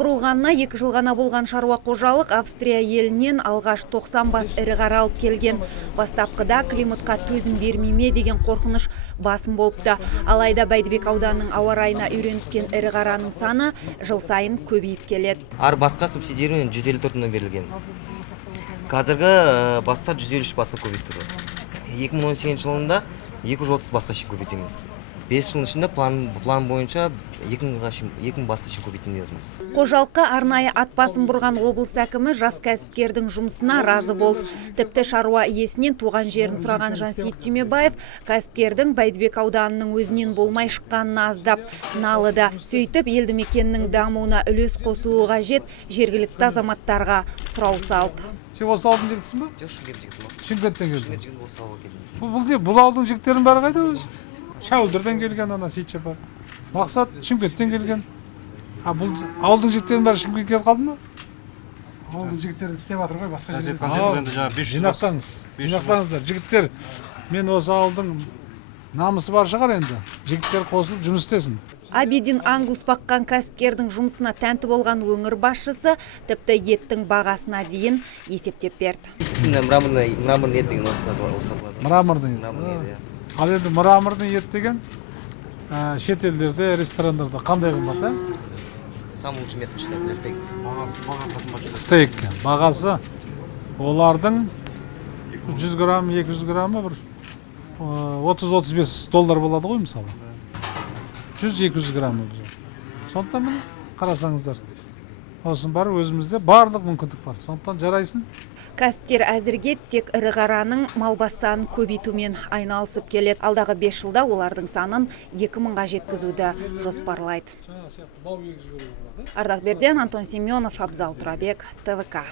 Құрылғанына 2 жыл ғана болған шаруа қожалық Австрия елінен алғаш 90 бас ірі қара алып келген. Бастапқыда климатқа төзім бермейме деген қорқыныш басым болыпты. Алайда Бәйдібек ауданының ауа райына үйреніскен ірі қараның саны жыл сайын көбейіп келеді. Ар басқа субсидиямен 154 мыңнан берілген. Қазіргі баста 153 басқа көбейіп тұр. 2018 жылында 230 басқа шейін көбейтеміз. 5 жыл ішінде план бойынша 2 басқа шейін көбейтін дедіміз. Қожалыққа арнайы ат басын бұрған облыс әкімі жас кәсіпкердің жұмысына разы болды. Тіпті шаруа иесінен туған жерін сұраған Жансейіт Түймебаев кәсіпкердің Бәйдібек ауданының өзінен болмай шыққанына аздап налыды. Сөйтіп елді мекеннің дамуына үлес қосуы қажет жергілікті азаматтарға сұрау салды. Сен осы ауылдың жігітісің ба? Жоқ, Шымкенттен келдің. Бұл ауылдың жігіттерінің бәрі қайда өзі? Шәуілдірден келген, ана Сейітші бар. Мақсат Шымкенттен келген. Бұл ауылдың жігіттерінің бәрі Шымкентке келіп қалды ма? Ауылдың жігіттері істеп жатыр ғой, басқа жерде. Жинақтаңыздар, жігіттер. Мен осы ауылдың намысы бар шығар енді. Жігіттер қосылып жұмыс істесін. Абидин аңгус баққан кәсіпкердің жұмысына тәнті болған өңір басшысы тіпті еттің бағасына дейін есептеп берді. Мраморный ет деген сатылады. Мраморный ет. Ал енді мраморный ет деген шет елдерде, ресторандарда қандай қымбат, Самый лучший место считается стейк. Стейк бағасы олардың 100 грамм, 200 граммы бір 30-35 доллар болады ғой мысалы. 100-200 граммы. Сондықтан міне қарасаңыздар. Осының бары өзімізде барлық мүмкіндік бар. Сондықтан жарайсын. Кәсіпкер әзірге тек ірі қараның мал бас санын көбейтумен айналысып келеді. Алдағы 5 жылда олардың санын 2000-ға жеткізуді жоспарлайды. Ардақберден, Антон Семенов, Абзал Тұрабек, ТВК.